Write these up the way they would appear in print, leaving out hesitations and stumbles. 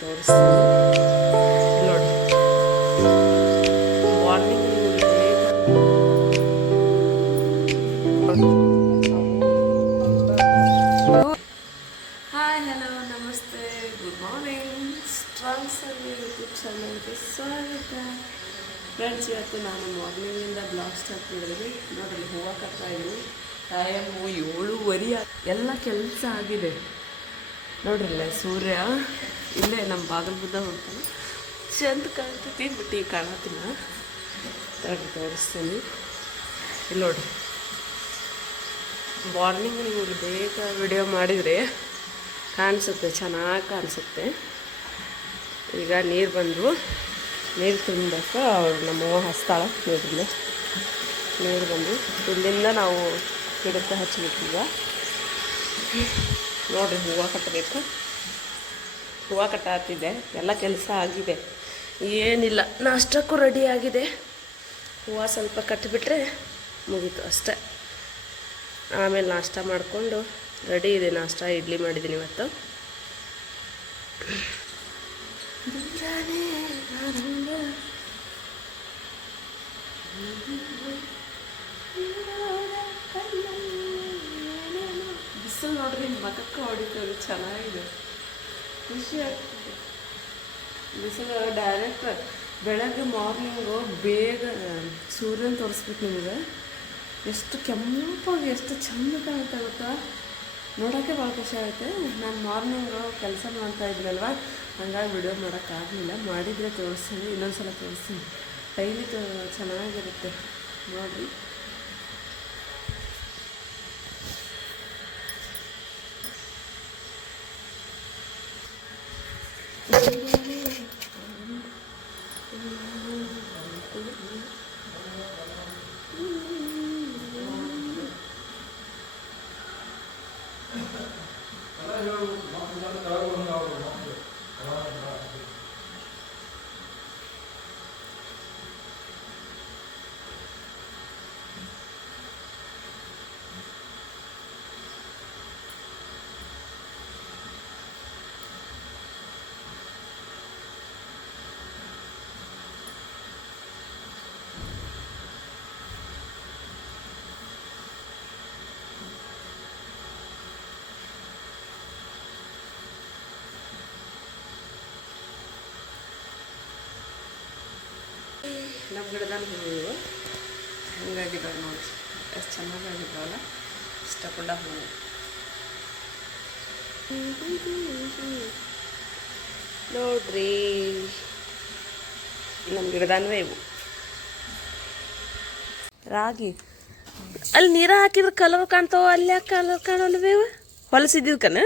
ತೋರಿಸ್ತೀನಿ ನೋಡಿ. Morning hi hello ನಮಸ್ತೆ good morning. Strong survey YouTube ಚಾನಲ್ಗೆ ಸ್ವಾಗತ. ಫ್ರೆಂಡ್ಸ್, ಇವತ್ತು ನಾನು ಮಾರ್ನಿಂಗಿಂದ ಬ್ಲಾಗ್ ಸ್ಟಾರ್ಟ್ ಮಾಡಿದ್ವಿ. ನೋಡ್ರಿ, ಹೂವು ಕಟ್ತಾ ಇದ್ದೀನಿ. ಟೈಮು 7:30. ಎಲ್ಲ ಕೆಲಸ ಆಗಿದೆ. ನೋಡ್ರಿಲ್ಲ, ಸೂರ್ಯ ಇಲ್ಲೇ ನಮ್ಮ ಬಾಗಿಲು ಬುದ್ಧ ಹೋಗ್ತಾನೆ. ಚಂದ ಕಾಣ್ತೈತಿ, ಬಟ್ ಈಗ ಕಾಣತ್ತಿಲ್ಲ. ತೋರಿಸ್ತೀನಿ. ಇಲ್ಲಿ ನೋಡಿ, ಮಾರ್ನಿಂಗ್ ನೀವು ಬೇಗ ವಿಡಿಯೋ ಮಾಡಿದರೆ ಕಾಣಿಸುತ್ತೆ, ಚೆನ್ನಾಗಿ ಕಾಣಿಸುತ್ತೆ. ಈಗ ನೀರು ಬಂದವು, ನೀರು ತುಂಬಬೇಕು. ಅವ್ರು ನಮ್ಮವ್ವ ಹಸ್ತಾಳ ನೀರಲ್ಲಿ. ನೀರು ಬಂದು ಇಲ್ಲಿಂದ ನಾವು ಗಿಡಕ್ಕೆ ಹಚ್ಚಿಬಿಟ್ಟಿವ. ನೋಡಿರಿ, ಹೂವು ಕಟ್ಟಬೇಕು. ಹೂವು ಕಟ್ಟಾಗ್ತಿದೆ. ಎಲ್ಲ ಕೆಲಸ ಆಗಿದೆ, ಏನಿಲ್ಲ. ನಾಷ್ಟಕ್ಕೂ ರೆಡಿ ಆಗಿದೆ. ಹೂವು ಸ್ವಲ್ಪ ಕಟ್ಟಿಬಿಟ್ರೆ ಮುಗೀತು ಅಷ್ಟೆ. ಆಮೇಲೆ ನಾಷ್ಟ ಮಾಡಿಕೊಂಡು ರೆಡಿ ಇದೆ. ನಾಷ್ಟ ಇಡ್ಲಿ ಮಾಡಿದ್ದೀನಿ ಇವತ್ತು. ಬಿಸಿಲು ನೋಡ್ರಿ, ಮಗಕ್ಕೆ ಹೊಡಿತದೆ. ಚೆನ್ನಾಗಿದೆ, ಖುಷಿ ಆಗ್ತದೆ. ಬಿಸಿಲು ಡೈರೆಕ್ಟ್ ಬೆಳಗ್ಗೆ ಮಾರ್ನಿಂಗು ಬೇಗ ಸೂರ್ಯನ ತೋರಿಸ್ಬೇಕು ನಿಮಗೆ. ಎಷ್ಟು ಕೆಂಪಾಗಿ ಎಷ್ಟು ಚೆಂದ ಕಾಣುತ್ತೆ ಗೊತ್ತಾ. ನೋಡೋಕ್ಕೆ ಭಾಳ ಖುಷಿ ಆಗುತ್ತೆ. ನಾನು ಮಾರ್ನಿಂಗು ಕೆಲಸ ಮಾಡ್ತಾ ಇದ್ನಲ್ವ, ಹಂಗಾಗಿ ವಿಡಿಯೋ ಮಾಡೋಕ್ಕಾಗಲಿಲ್ಲ. ಮಾಡಿದರೆ ತೋರಿಸ್ತೀನಿ, ಇನ್ನೊಂದು ಸಲ ತೋರಿಸ್ತೀನಿ. ಡೈಲಿ ಚೆನ್ನಾಗಿರುತ್ತೆ ನೋಡಿರಿ. ನಮ್ಮ ಗಿಡದಲ್ಲಿ ಹೂವು ಹಂಗಾಗಿದ್ದಾವೆ ನೋಡಿ, ಎಷ್ಟು ಚೆನ್ನಾಗಿದ್ದಾವಲ್ಲ. ಇಷ್ಟಪಟ್ಟ ಹೂವು. ನೋಡ್ರಿ, ನಮ್ಮ ಗಿಡದಾನವೇ ಇವು ರಾಗಿ. ಅಲ್ಲಿ ನೀರು ಹಾಕಿದ್ರೆ ಕಲರ್ ಕಾಣ್ತಾವ, ಅಲ್ಲಿ ಯಾಕೆ ಕಲರ್ ಕಾಣಲ್ವೇ? ಇವು ಹೊಲಸಿದ್ದಕ್ಕನ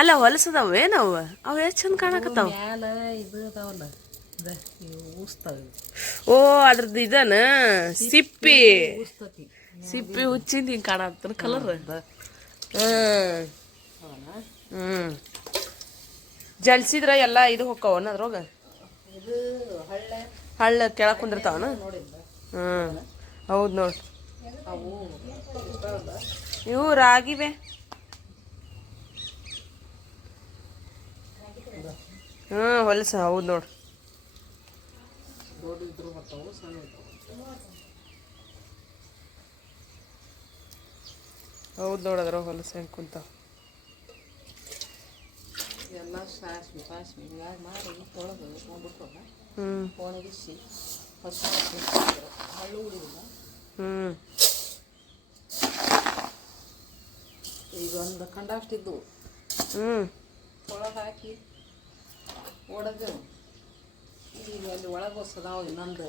ಅಲ್ಲ, ಹೊಲಸದವು ಏನವು? ಅವು ಎಷ್ಟು ಚಂದ ಕಾಣಕತ್ತಾವ. ಓ, ಅದ್ರದ್ದು ಇದನ ಸಿಪ್ಪಿ ಸಿಪ್ಪಿ ಹುಚ್ಚಿಂದ ಹಿಂಗೆ ಕಾಣತ್ತ ಕಲರ್. ಜಲ್ಸಿದ್ರ ಎಲ್ಲ ಇದು ಹೊಕ್ಕವನ ಅದ್ರೊಳಗ. ಹಳ್ಳ ಕೆಳಗೆ ಕುಂದಿರ್ತಾವನ. ಹೌದು ನೋಡಿ, ಇವು ರಾಗಿವೆ. ಹೊಲಸ. ಹೌದು ನೋಡಿ, ಹೌದು ನೋಡದ್ರ ಹೊಲಸ ಹೆಂಗೆ ಕುಂತಾವ. ಎಲ್ಲ ಮಾಡಿ ತೊಳೆದು ಒಣಗಿಸಿ ಹಳ್ಳು ಉಳಿದಿಲ್ಲ. ಈಗ ಒಂದು ಕಂಡಷ್ಟಿದ್ದು ಒಳಗೆ ಹಾಕಿ ಒಡೆದೆವು. ಈಗ ಅಲ್ಲಿ ಒಳಗೆ ಹೊಸದಾವ, ಇನ್ನೊಂದು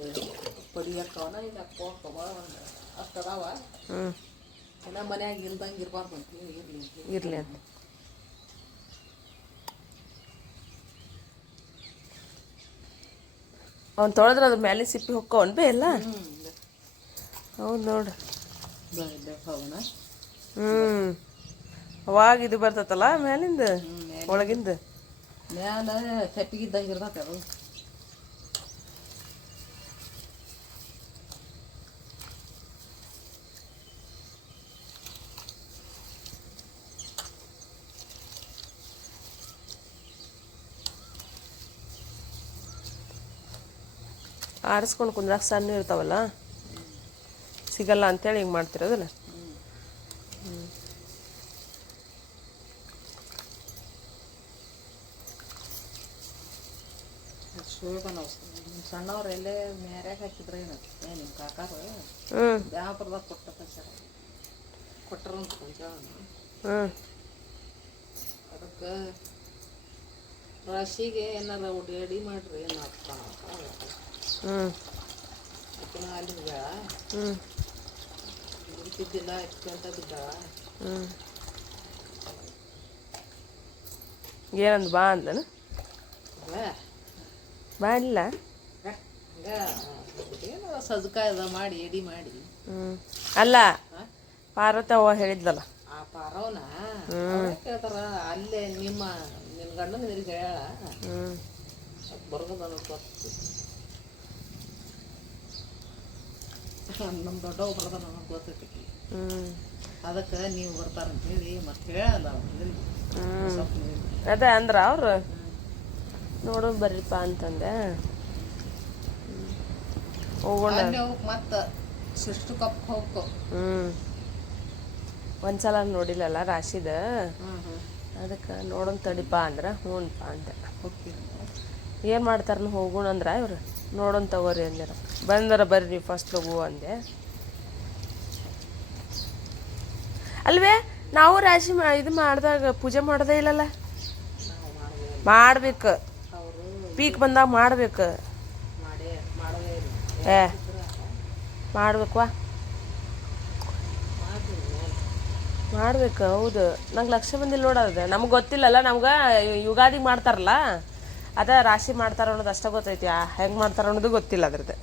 ಪಡಿ ಹಾಕವನ, ಇದು ಹಾಕೋಕವ, ಒಂದು ಅಷ್ಟು ಅದಾವ. ಎಲ್ಲ ಮನ್ಯಾಗ ಇಲ್ದಂಗೆ ಇರಬಾರ್ದು ಅಂತ ಇರಲಿ ಅಂತ. ಅವ್ನು ತೊಳೆದ್ರೆ ಅದ್ರ ಮೇಲೆ ಸಿಪ್ಪಿ ಹೊಕ್ಕವನ್ ಬೇ ಎಲ್ಲ. ಹೌದು ನೋಡು, ಅವಾಗ ಇದು ಬರ್ತತಲ್ಲ ಮೇಲಿಂದ ಒಳಗಿಂದ. ಮ್ಯಾಲ ತೆಪ್ಪಿಗಿದ್ದಂಗೆ ಇರ್ತೈತೆ ಅದು. ಆರಿಸ್ಕೊಂಡು ಕುಂದ್ರಾಕ ಸಣ್ಣ ಇರ್ತಾವಲ್ಲ ಸಿಗಲ್ಲ ಅಂತೇಳಿ ಹಿಂಗೆ ಮಾಡ್ತಿರೋದಲ್ಲ. ಸಣ್ಣವ್ರು ಎಲ್ಲೇ ಮ್ಯಾರ್ಯಾಗ ಹಾಕಿದ್ರೆ ಏನದು ನಿಮ್ಮ ಕಾಕಾರು ಬ್ಯಾಪರ್ದಾಗ ಕೊಟ್ಟರು ಅಂತ ಅದಕ್ಕೆ ರಾಶಿಗೆ ಏನಾರ ರೆಡಿ ಮಾಡ್ರಿ ಏನು ಆಕಿನ ಅಲ್ಲಿ ಬಿದ್ದಾಳ ಬಿದ್ದಿಲ್ಲ ಅಂತ ಬಿದ್ದಾಳ. ಏನಂದು ಬಾ ಅಂದನ ಬಾ ಇಲ್ಲ ಏನಾರ ಸಜ್ಕಾಯದ ಮಾಡಿ ಎಡಿ ಮಾಡಿ. ಅಲ್ಲ ಪಾರ್ವತಿ ಅವ್ವ ಹೇಳಿದ್ಲಲ್ಲ ಆ ಪಾರವನ ಕೇಳ್ತಾರ ಅಲ್ಲೇ ನಿನ್ನ ಗಂಡನ ನಿನಗೆ ಹೇಳ ಬರೋದ ಗೊತ್ತು. ನಮ್ಮ ದೊಡ್ಡವ ಬರೋದ ನನಗೆ ಗೊತ್ತೈತಿ. ಅದಕ್ಕೆ ನೀವು ಬರ್ತಾರಂತೇಳಿ ಮತ್ತೆ ಹೇಳಲ್ಲ ಅದೇ ಅಂದ್ರ ಅವ್ರು ನೋಡೋಣ ಬರ್ರಿಪ್ಪ ಅಂತಂದೆ. ಹೋಗೋಣ ಮತ್ತೆ ಸಿಷ್ಟು ಕಪ್ ಹೋಗ್ಕೊ. ಒಂದ್ಸಲ ನೋಡಿಲ್ಲಲ್ಲ ರಾಶಿದ, ಅದಕ್ಕೆ ನೋಡೋಣ ತಡಿಪ ಅಂದ್ರೆ ಹ್ಞೂನ್ಪ ಅಂದೆ. ಏನು ಮಾಡ್ತಾರ ಹೋಗೋಣ ಅಂದ್ರೆ ಇವ್ರು ನೋಡೋಣ ತಗೋರಿ ಅಂದಾರ. ಬಂದಾರ ಬರ್ರಿ ನೀವು ಫಸ್ಟ್ ಹೋಗು ಅಂದೆ. ಅಲ್ವೇ ನಾವು ರಾಶಿ ಇದು ಮಾಡಿದಾಗ ಪೂಜೆ ಮಾಡೋದೇ ಇಲ್ಲಲ್ಲ. ಮಾಡ್ಬೇಕು, ಪೀಕ್ ಬಂದಾಗ ಮಾಡ್ಬೇಕು. ಏ ಮಾಡ್ಬೇಕವಾ ಮಾಡ್ಬೇಕು. ಹೌದು, ನಂಗೆ ಲಕ್ಷ ಬಂದಿಲ್ಲ ನೋಡೋದು. ನಮ್ಗೆ ಗೊತ್ತಿಲ್ಲಲ್ಲ, ನಮ್ಗೆ ಯುಗಾದಿಗೆ ಮಾಡ್ತಾರಲ್ಲ ಅದ ರಾಶಿ ಮಾಡ್ತಾರ ಅನ್ನೋದು ಅಷ್ಟೇ ಗೊತ್ತೈತಿ. ಹೆಂಗೆ ಮಾಡ್ತಾರ ಅನ್ನೋದು ಗೊತ್ತಿಲ್ಲ ಅದ್ರದ್ದು.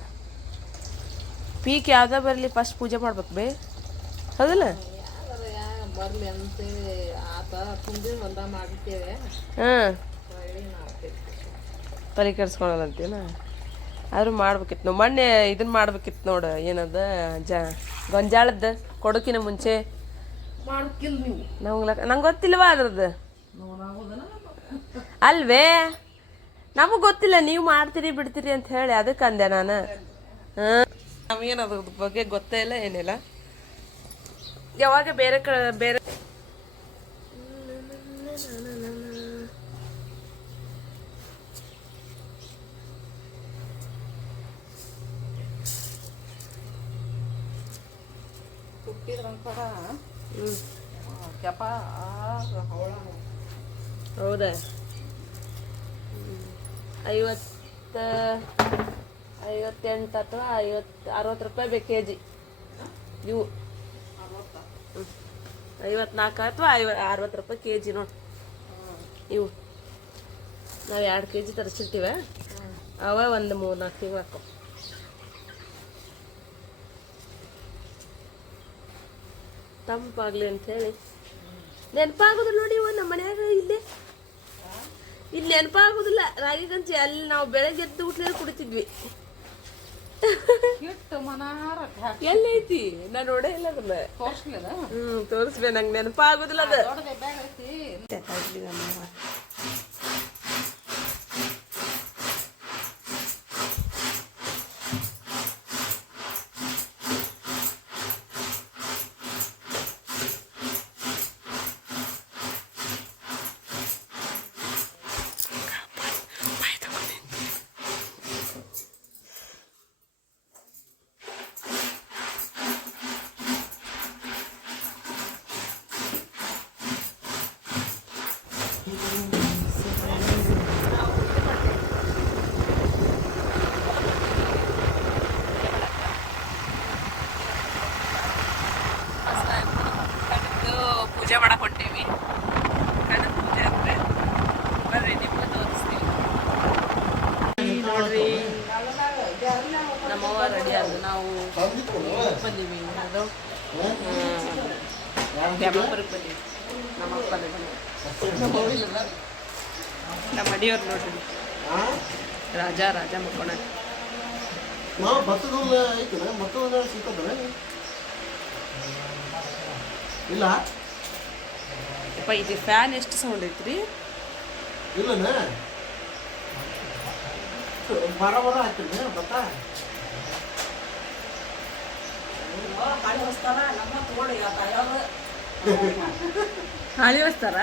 ಪೀಕ್ ಯಾವ್ದೇ ಬರಲಿ ಫಸ್ಟ್ ಪೂಜೆ ಮಾಡ್ಬೇಕು ಬೇ, ಹೌದಿಲ್ಲ? ಬರಲಿ ಅಂತೇಳಿ ಆತ ತುಂಬಿ ಹೊಲ್ದ ಮಾಡಿರ್ತೇವೆ. ತಲೆ ಕೆಡ್ಸ್ಕೊಳಲ್ಲ ಅಂತೇನ. ಆದ್ರೂ ಮಾಡ್ಬೇಕಿತ್ತು ನಾವು ಮೊನ್ನೆ ಇದನ್ನ ಮಾಡ್ಬೇಕಿತ್ತು ನೋಡು, ಏನದ ಗೊಂಜಾಳದ್ದು ಕೊಡೋಕಿನ ಮುಂಚೆ ಮಾಡ್ಕಿಲ್ಲ ನೀವು. ನಂಗೆ ಗೊತ್ತಿಲ್ವಾ ಅದ್ರದ್ದು. ಅಲ್ವೇ ನಮಗೆ ಗೊತ್ತಿಲ್ಲ, ನೀವು ಮಾಡ್ತೀರಿ ಬಿಡ್ತೀರಿ ಅಂತ ಹೇಳಿ ಅದಕ್ಕೆ ಅಂದೆ ನಾನು. ನಮಗೇನು ಅದ್ರ ಬಗ್ಗೆ ಗೊತ್ತೇ ಇಲ್ಲ ಏನಿಲ್ಲ. ಯಾವಾಗ ಬೇರೆ ಬೇರೆ ಹೌದಾ? 58 ಅಥವಾ 60 ರೂಪಾಯಿ ಬೇಕು ಕೆಜಿ ಇವು. 54 ಅಥವಾ 60 ರೂಪಾಯಿ ಕೆಜಿ ನೋಡಿ ಇವು. ನಾವು 2 ಕೆಜಿ ತರಿಸಿರ್ತೀವ, ಅವ ಒಂದು 3-4 ತಿಂಗಳು ಹಾಕೋ. ತಂಪಾಗ್ಲಿ ಅಂಥೇಳಿ ನೆನಪಾಗೋದಿಲ್ಲ ನೋಡಿ. ಇವ ನಮ್ಮ ಮನ್ಯಾಗ ಇಲ್ಲಿ ನೆನಪಾಗೋದಿಲ್ಲ ರಾಗಿ ಗಂಜಿ. ಅಲ್ಲಿ ನಾವು ಬೆಳಗ್ಗೆ ಎದ್ದು ಊಟಲೆ ಕುಡಿತಿದ್ವಿ. ಎಲ್ಲೈತಿ ನಾ ನೋಡೇ ಇಲ್ಲ ಅದನ್ನ. ತೋರಿಸ್ಬೇ, ನಂಗೆ ನೆನಪಾಗೋದಿಲ್ಲ ಅದು. ಪೂಜೆ ಮಾಡಕ್ ಹೊಂಟೀವಿ. ಪೂಜೆ ಅಂದ್ರೆ ಬರ್ರಿ ನಿಮ್ಗೆ ತೋರಿಸ್ತೀವಿ ನೋಡ್ರಿ. ನಮ್ಮವ್ವ ರೆಡಿ ಆದ್ರು, ನಾವು ಬಂದೀವಿ. ಅದು ದ್ಯಾಮಪುರಕ್ಕೆ ಬಂದೀವಿ. ನಮ್ಮಪ್ಪ ನಮ್ಮ ಅಡಿಯವ್ರು ನೋಡ್ರಿ, ರಾಜ ಮಕ್ಕೋಣ. ಇಲ್ಲ ಅಪ್ಪ, ಇದು ಫ್ಯಾನ್ ಎಷ್ಟು ಸೌಂಡ್ ಐತ್ರಿ? ಇಲ್ಲ ಮರ ಹಾಕಿದ್ನಿ ಭತ್ತ ಹಾಳಿ ಹೊಸ್ತಾರ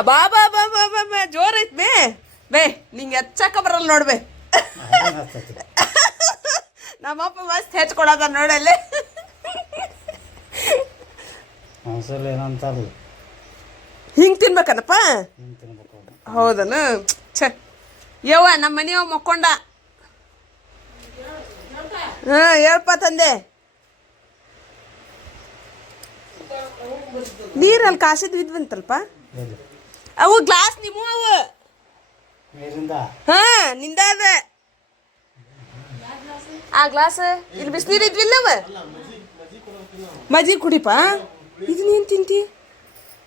ಬಾ ಬಾ ಬಾ ಬಾ ಬಾ ಬಾ ಜೋರ್ ಐತ್ ಬೇ ನಿಂಗೆ ಹೆಚ್ಚಕ್ಕ ಬರಲ್ಲ ನೋಡ್ಬೇ ನಮ್ಮಪ್ಪ ಮಸ್ತ್ ಹೆಚ್ಕೊಡದ ನೋಡಲ್ಲಿ ಅವಸರ ಏನಂತಾರಲ್ಲ ಹಿಂಗೆ ತಿನ್ಬೇಕನಪ್ಪ ಹಿಂಗೆ ತಿನ್ಬೇಕು ಹೌದನ ಛ ಯವ್ವ ನಮ್ಮ ಮನೆಯವ ಮಕ್ಕೊಂಡ ಹಾಂ ಹೇಳ್ಪ ತಂದೆ ನೀರಲ್ಲಿ ಕಾಸಿದ್ ಇದ್ವಂತಲ್ಪ ಎಲ್ಲಿ ಅವು ಗ್ಲಾಸ್ ನಿಮ್ಮ ಅವು ನೀರಿಂದ ಹಾ ನಿಂದ ಅದ ಆ ಗ್ಲಾಸ್ ಇಲ್ಲಿ ಬಿಸಿನೀರು ಇದ್ವಿಲ್ಲವ ಮಜ್ಜಿಗೆ ಕುಡಿಪ ಇದನ್ನೇನು ತಿಂತಿ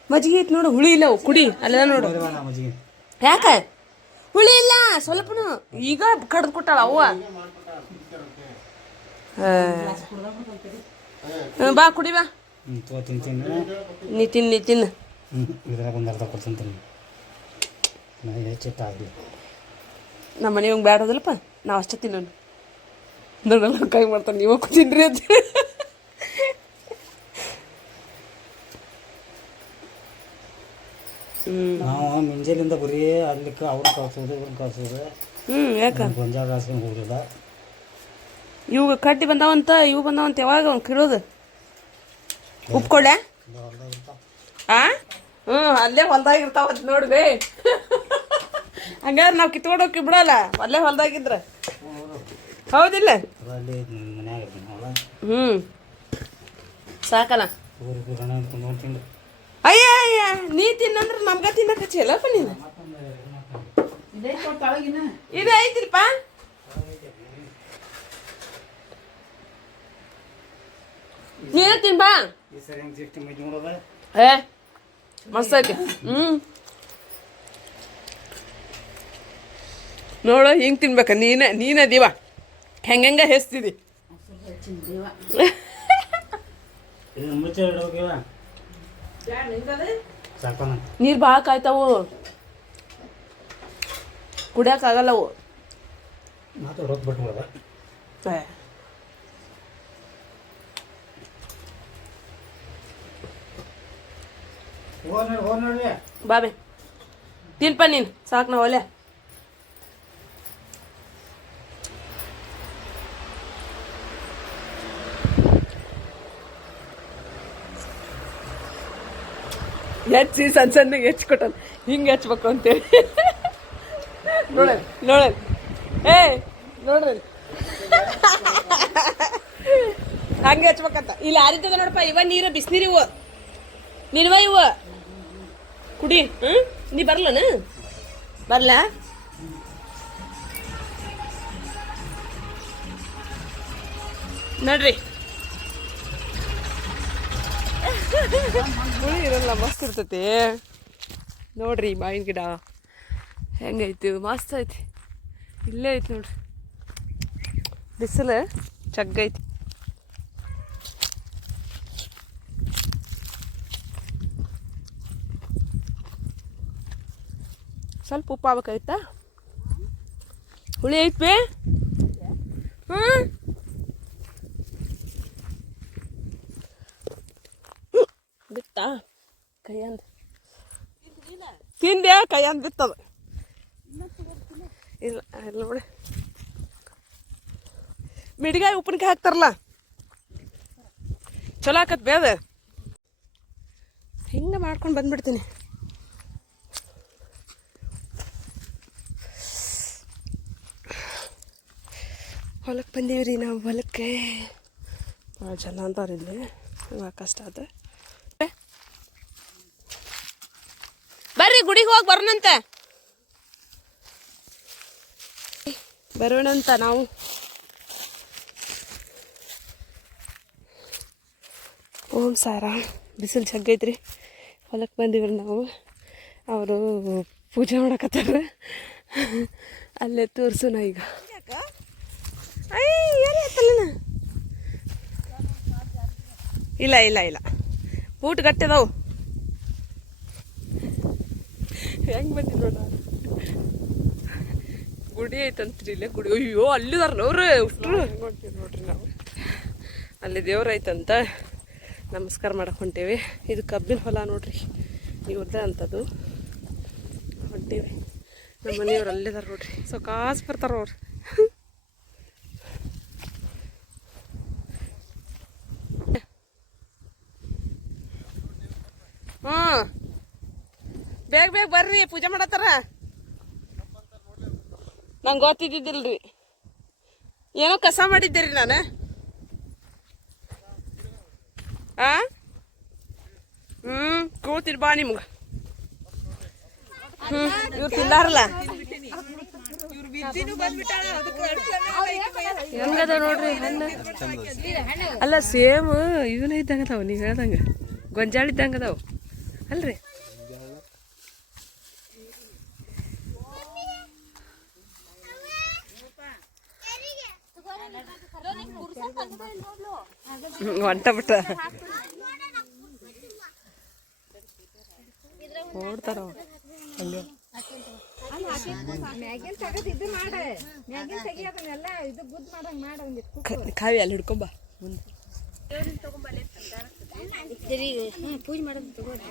ಮಜ್ಜಿಗೆ ಐತಿ ನೋಡು ಹುಳಿ ಇಲ್ಲ ಅವು ಕುಡಿ ಅಲ್ಲ ನೋಡು ಮಜ್ಜಿಗೆ ಯಾಕ ಹುಳಿ ಇಲ್ಲ ಸ್ವಲ್ಪನು ಈಗ ಕಡ್ದು ಕೊಟ್ಟಾಳ ಅವ್ವ ಬಾ ಕುಡಿ ಬಾ ತಿಂತೀನಿ ನೀ ತಿನ್ನು ಇದ್ರಾಗ ಒಂದು ಅರ್ಧ ಕೊಡ್ತೀನಿ ನನಗೆ ಹೆಚ್ಚಿಟ್ಟಾಗಲಿ ನಮ್ಮ ಮನೆಯವಂಗೆ ಬೇಡ ಅದಲ್ಲಪ್ಪ ನಾವು ಅಷ್ಟೇ ತಿನ್ನೋನು ನೋಡಲ್ಲ ಕೈ ಮಾಡ್ತಾನೆ ನೀವು ತಿನ್ರಿ ಅಂತ ನಾವು ಮುಂಜಾನಿಂದ ಬರೀ ಅಲ್ಲಿಕ್ಕೆ ಅವ್ರು ಕಳ್ಸೋದು ಇವ್ರು ಕಳ್ಸೋದು ಯಾಕ ಗೊಂಜಾಳ ಹಾಸ್ಕೊಂಡು ಹೋಗಿಲ್ಲ ಇವು ಕಡ್ಡಿ ಬಂದಾವಂತ ಇವು ಬಂದಾವಂತ ಯಾವಾಗ ಅವ್ನು ಕಿರೋದು ಉಪ್ಕೊಳ್ಳೆ ಆ ಅಲ್ಲೇ ಹೊಲ್ದಾಗ ಇರ್ತಾವಂತ ನೋಡ್ಬೇ ಹಂಗಾದ್ರೆ ನಾವು ಕಿತ್ಕೊಂಡೋಗಿ ಬಿಡಲ್ಲ ಅಲ್ಲೇ ಹೊಲ್ದಾಗಿದ್ರ ಹೌದಿಲ್ಲ ಅಲ್ಲಿ ಮನ್ಯಾಗ ಇರ್ತೀನಿ ಸಾಕಲ್ಲ ಊರಿಗೆ ರಣ ಅಂದ್ಕೊಂಡು ನೋಡ್ತೀನಿ ಅಯ್ಯ ಅಯ್ಯ ನೀ ತಿನ್ನಂದ್ರೆ ನಮ್ಗ ತಿನ್ನಕ ಹಚ್ಚಿಲ್ಲಪ್ಪ ನೀನು ಇದು ಐತಿಲ್ಪ ನೀನು ತಿನ್ಬಾ ಈ ಸರಿ ಹೆಂಗೆ ಜಿಷ್ಟಿ ಮೈದು ನೋಡೋದ ಏ ಮಸ್ತ್ ಐತಿ ನೋಡು ಹಿಂಗೆ ತಿನ್ಬೇಕ ನೀನ ದೀವ ಹೆಂಗ ಹೆಸ್ತಿದಿ ಇದನ್ನ ಮುಚ್ಚ ಇಡೋಕಿವ ಸಾಕನ ನೀರು ಭಾಳ ಕಾಯ್ತಾವು ಕುಡಿಯೋಕ್ಕಾಗಲ್ಲ ಅವು ಮಾತು ಹೊರಗೆ ಬಿಟ್ಬಿಡೋದ ಹೋಗಿ ನೋಡಿ ಬಾಬೆ ತಿನ್ಪ ನೀನು ಸಾಕು ನಾವು ಒಲೆ ಹೆಚ್ಚಿ ಸಣ್ಣಗೆ ಹೆಚ್ಕೊಟ್ಟಲ್ಲ ಹಿಂಗೆ ಹಚ್ಬೇಕು ಅಂತೇಳಿ ನೋಡಲ್ ಏ ನೋಡ್ರಿ ಹಂಗೆ ಹಚ್ಬೇಕಂತ ಇಲ್ಲಿ ಆರಿತದ ನೋಡಪ್ಪ ಇವ ನೀರು ಬಿಸಿನೀರು ಇವು ನೀನುವ ಇವು ಕುಡಿ ನೀ ಬರ್ಲನ ಬರ್ಲ ನೋಡ್ರಿ ಹುಳಿ ಇರಲ್ಲ ಮಸ್ತ್ ಇರ್ತೈತಿ ನೋಡ್ರಿ ಮಾವಿನ ಗಿಡ ಹೆಂಗೈತಿ ಮಸ್ತ್ ಐತಿ ಇಲ್ಲೇ ಐತಿ ನೋಡ್ರಿ ಬಿಸಿಲು ಚಗ್ಗೈತಿ ಸ್ವಲ್ಪ ಉಪ್ಪು ಆಗ್ಬೇಕಾಯ್ತಾ ಹುಳಿ ಐತಿ ಬಿತ್ತಾ ಕೈಯಂದು ತಿಂದೆ ಕೈಯಂದು ಬಿತ್ತದ ಇಲ್ಲ ಇಲ್ಲ ನೋಡಿ ಮಿಡಿಗಾಯಿ ಉಪ್ಪಿನಕಾಯಿ ಹಾಕ್ತಾರಲ್ಲ ಚಲೋ ಆಕತ್ ಬೇದ ಹಿಂಗೆ ಮಾಡ್ಕೊಂಡು ಬಂದ್ಬಿಡ್ತೀನಿ ಹೊಲಕ್ಕೆ ಬಂದೀವ್ರಿ ನಾವು ಹೊಲಕ್ಕೆ ಭಾಳ ಜನ ಅಂತಾರೆ ಇಲ್ಲಿ ಇವಾಗ ಕಷ್ಟ ಅದ ಬರ್ರಿ ಗುಡಿಗೆ ಹೋಗಿ ಬರೋಣಂತೆ ಬರೋಣಂತ ನಾವು ಓಂ ಸಾರ ಬಿಸಿಲು ಜಗ್ಗೈತ್ರಿ ಹೊಲಕ್ಕೆ ಬಂದಿವ್ರಿ ನಾವು ಅವರು ಪೂಜೆ ಮಾಡಕತ್ತಾರ ಅಲ್ಲೇ ತೋರ್ಸೋಣ ಈಗ ಇಲ್ಲ ಇಲ್ಲ ಇಲ್ಲ ಊಟ ಗಟ್ಟಿ ಅದಾವು ಹೆಂಗ್ ಬಂದಿದ್ ನೋಡ ಗುಡಿ ಐತಂತ್ರಿ ಇಲ್ಲೇ ಗುಡಿ ಅಯ್ಯೋ ಅಲ್ಲಿದಾರಲ್ಲ ಅವ್ರು ಉಷ್ಟ್ರು ನೋಡ್ರಿ ನಾವು ಅಲ್ಲಿ ದೇವ್ರ ಐತಂತ ನಮಸ್ಕಾರ ಮಾಡಕ್ಕೆ ಹೊಂಟೇವಿ ಇದು ಕಬ್ಬಿನ ಹೊಲ ನೋಡ್ರಿ ಇವ್ರದ್ದೇ ಅಂತದು ಹೊಂಟೇವಿ ನಮ್ಮ ಮನೆಯವ್ರು ಅಲ್ಲಿದಾರ ನೋಡ್ರಿ ಸೊ ಕಾಸು ಬರ್ತಾರ ಅವ್ರು ಹ್ಞೂ ಬೇಗ ಬೇಗ ಬರ್ರಿ ಪೂಜೆ ಮಾಡತ್ತಾರ ನಂಗೆ ಗೊತ್ತಿದ್ದಿದ್ದಿಲ್ರಿ ಏನೋ ಕಸ ಮಾಡಿದ್ದೀರಿ ನಾನು ಆ ಕೂತಿರ್ ಬಾ ನಿಮ್ಗೆ ಇವ್ರು ತಿಂದಾರಲ್ಲ ಹೆಂಗದ ನೋಡ್ರಿ ಹಣ್ಣು ಅಲ್ಲ ಸೇಮ್ ಇವನ ಇದ್ದಂಗ ಅದಾವ ನೀವು ಹೇಳ್ದಂಗ ಗೊಂಜಾಳ ಇದ್ದಂಗ ಅದಾವ ಅಲ್ರಿ ಹೊಂಟ ಬಿಟ್ಟ ಓಡ್ತಾರ ಕಾವಿ ಅಲ್ಲಿ ಹಿಡ್ಕೊಂಬ ಪೂಜೆ ಮಾಡೋದು ತಗೋರಿ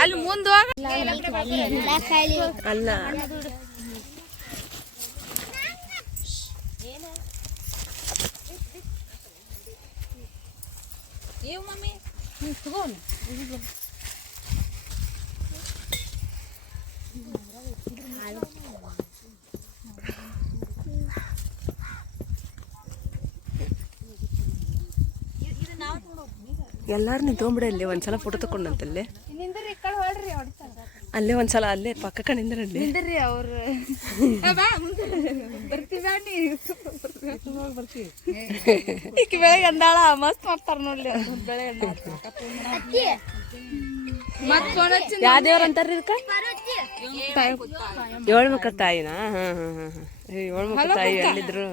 ಅಲ್ಲಿ ಮುಂದೆ ಅಲ್ಲ ಎಲ್ಲಾರು ನಿಂತ್ಕೊಂಡ್ಬಿಡ ಅಲ್ಲಿ ಒಂದ್ಸಲ ಫೋಟೋ ತಕೊಂಡಂತಲ್ಲೇ ಅಲ್ಲೇ ಒಂದ್ಸಲ ಅಲ್ಲೇ ಪಕ್ಕ ಕಣಿಂದ್ರಲ್ಲಿ ಅವ್ರು ಈಗ ಬೆಳಗ್ಗೆ ಅಂದಾಳ ಮಸ್ತ್ ಮಾಡ್ತಾರ ನೋಡ್ಲಿ ಯಾವ ದೇವ್ರ ಅಂತಾರ್ರಿ ಇದಕ್ಕ ಏಳ್ಮಕ್ಕ ತಾಯಿನಾ ಏಳ್ಮಕ್ಕ ತಾಯಿ ಎಲ್ಲಿದ್ರು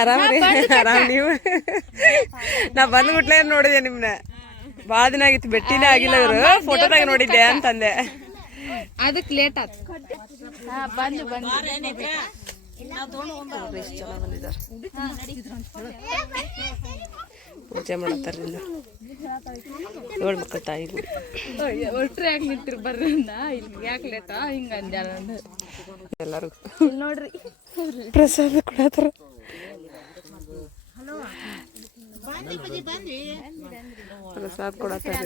ಆರಾಮ್ರಿ ಆರಾಮ್ ನೀವು ನಾ ಬಂದ್ಬಿಟ್ಲೆ ನೋಡಿದೆ ನಿಮ್ನ ಭಾಳ ದಿನ ಆಗಿತ್ತು ಭೇಟಿನೇ ಆಗಿಲ್ಲ ಇವ್ರು ಫೋಟೋದಾಗ ನೋಡಿದ್ದೆ ಅಂತಂದೆ ಅದಕ್ಕೆ ಲೇಟ್ ಆಯ್ತು ಬಂದು ಎಷ್ಟು ಜನ ಬಂದಿದ್ದಾರೆ ಪೂಜೆ ಮಾಡತ್ತಾರ ಏಳು ಮಕ್ಕಳ ತಾಯಿ ಒಟ್ರೆ ಯಾಕೆ ನಿಂತಿರ್ ಬರ್ರಿ ಇಲ್ಲಿ ಯಾಕೆ ಲೇಟ ಹಿಂಗ ಅಂದ್ಯಾರ ಎಲ್ಲರೂ ನೋಡ್ರಿ ಪ್ರಸಾದ ಕೊಡತ್ತಾರ ಪ್ರಸಾದ ಕೊಡತ್ತಾರ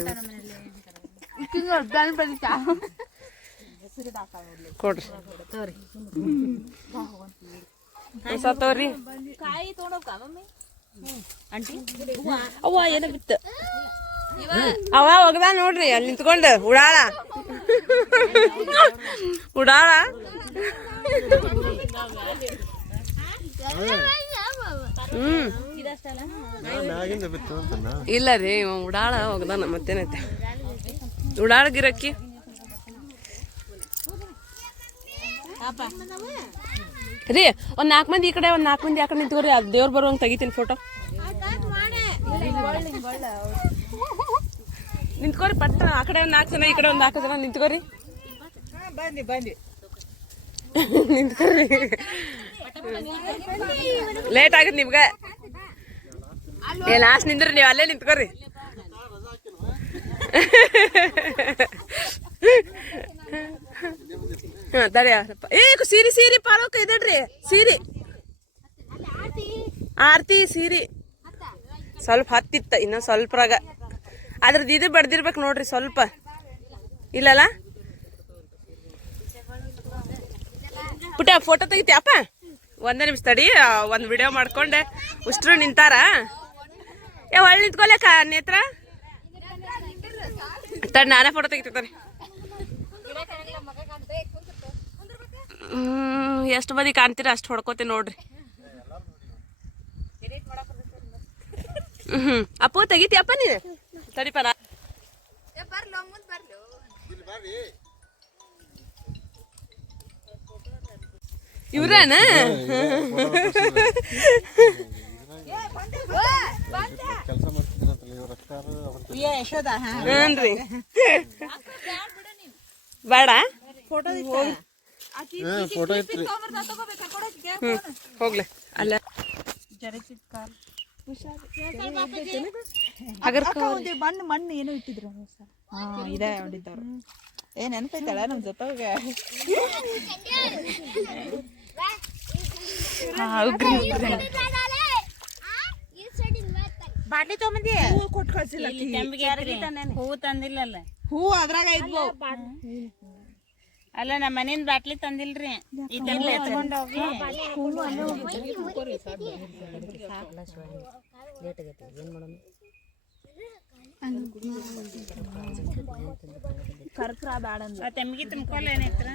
ಕೊಡ್ರಿ ಪ್ರಸಾದ ತಗೋರಿ ಅವ್ವ ಏನ ಬಿತ್ತ ಅವ ಒಗದ ನೋಡ್ರಿ ಅಲ್ಲಿ ನಿಂತ್ಕೊಂಡು ಉಡಾಳ ಉಡಾಳ ಇಲ್ಲ ರೀ ಉಡಾಳ ಒಗದಾನ ಮತ್ತೇನೈತೆ ಉಡಾಳ ಗಿರಕ್ಕಿ ರೀ ಒಂದ್ 4 ಮಂದಿ ಈ ಕಡೆ ಒಂದ್ 4 ಮಂದಿ ಆ ಕಡೆ ನಿಂತ್ಕೋರಿ ಅದು ದೇವ್ರು ಬರುವಂಗ ತೆಗಿತೀನಿ ಫೋಟೋ ನಿಂತ್ಕೋರಿ ಪಟ್ಟ ಆ ಕಡೆ ಒಂದ್ 4 ಜನ ಈ ಕಡೆ ಒಂದ್ 4 ಜನ ನಿಂತ್ಕೋರಿ ನಿಂತ್ಕೋರಿ ಲೇಟ್ ಆಗತ್ ನಿಮ್ಗ ಲಾಸ್ಟ್ ನಿಂದ್ರಿ ನೀವು ಅಲ್ಲೇ ನಿಂತ್ಕೋರಿ ಹಾ ತಡಿ ಸೀರಿ ಸೀರಿ ಪಾಲೋಕ ಇದಡ್ರಿ ಸೀರಿ ಆರ್ತಿ ಸೀರಿ ಸ್ವಲ್ಪ ಹತ್ತಿತ್ತ ಇನ್ನ ಸ್ವಲ್ಪರಾಗ ಅದ್ರದ್ದು ಇದು ಬಡ್ದಿರ್ಬೇಕು ನೋಡ್ರಿ ಸ್ವಲ್ಪ ಇಲ್ಲಲ್ಲ ಪುಟ್ಟ ಫೋಟೋ ತೆಗಿತೀಯಪ್ಪ? ಒಂದೇ ನಿಮಿಷ ತಡಿ, ಒಂದು ವಿಡಿಯೋ ಮಾಡ್ಕೊಂಡೆ ಉಷ್ಟ್ರು ನಿಂತಾರ. ಒಳ್ಳೆ ನಿಂತ್ಕೊಲೆಕ್ಕ ನೇತ್ರ ತಡಿ, ನಾನೇ ಫೋಟೋ ತೆಗಿತೀನಿ. ಎಷ್ಟು ಬದಿ ಕಾಣ್ತೀರ ಅಷ್ಟು ಹೊಡ್ಕೋತೀನಿ ನೋಡ್ರಿ. ಅಪ್ಪು ತೆಗಿತೀಯಪ್ಪ ನೀನು? ತಡಿಪ ನಾ ಇವ್ರೇನ? ಹ್ಞೂನ್ರಿ. ಬೇಡ ಹೋಗ್ಲಿ ಅಲ್ಲ ಮಣ್ಣು ಏನೋ ಇಟ್ಟಿದ್ರು ಇದೇ ಹೊಡಿದ್ದವ್ರು. ನೆನಪೈತಳ ನಮ್ ಜೊತೆಗ ಬಾಟ್ಲಿ ತಗೊಂಬಂದಿ ಕೊಟ್ಟು ಕಳ್ಸಿಲ್ಲ. ಹೂ ತಂದಿಲ್ಲಲ್ಲ. ಹೂ ಅದ್ರಾಗ ಇದ್ವು. ಅಲ್ಲ ನಮ್ಮ ಮನೆಯಿಂದ ಬಾಟ್ಲಿ ತಂದಿಲ್ರಿ. ಕರ್ಪೂರ ಬೇಡ ತೆಮ್ಮಿಗೆ ತುಂಬ್ಕೊಲ್ಲ ಏನೈತ್ರ